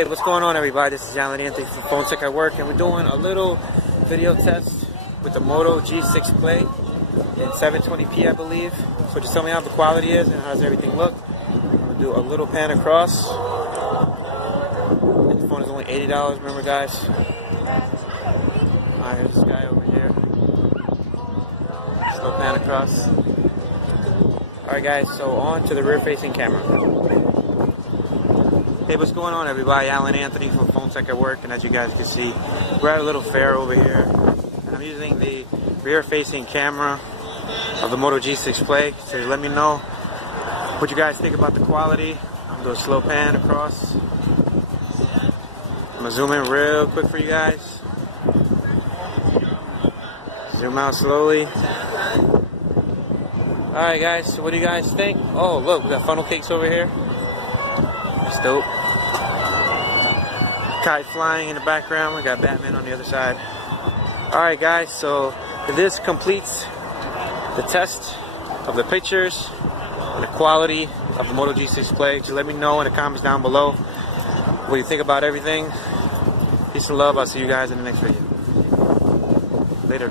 Hey, what's going on, everybody? This is Alan Anthony from Phone Tech at Work, and we're doing a little video test with the Moto G6 Play in 720p, I believe. So just tell me how the quality is and how does everything look. I'm gonna do a little pan across. And the phone is only $80. Remember, guys. Alright, here's this guy over here. Slow pan across. Alright, guys. So on to the rear-facing camera. Hey, what's going on, everybody? Alan Anthony from Phone Tech at Work, and as you guys can see, we're at a little fair over here, and I'm using the rear-facing camera of the Moto G6 Play. So let me know what you guys think about the quality. I'm gonna do a slow pan across. I'm gonna zoom in real quick for you guys. Zoom out slowly. Alright, guys, so what do you guys think? Oh, look, we got funnel cakes over here. That's dope. Kite flying in the background. We got Batman on the other side. Alright, guys, so this completes the test of the pictures and the quality of the Moto G6 Play. Just let me know in the comments down below what you think about everything. Peace and love. I'll see you guys in the next video. Later.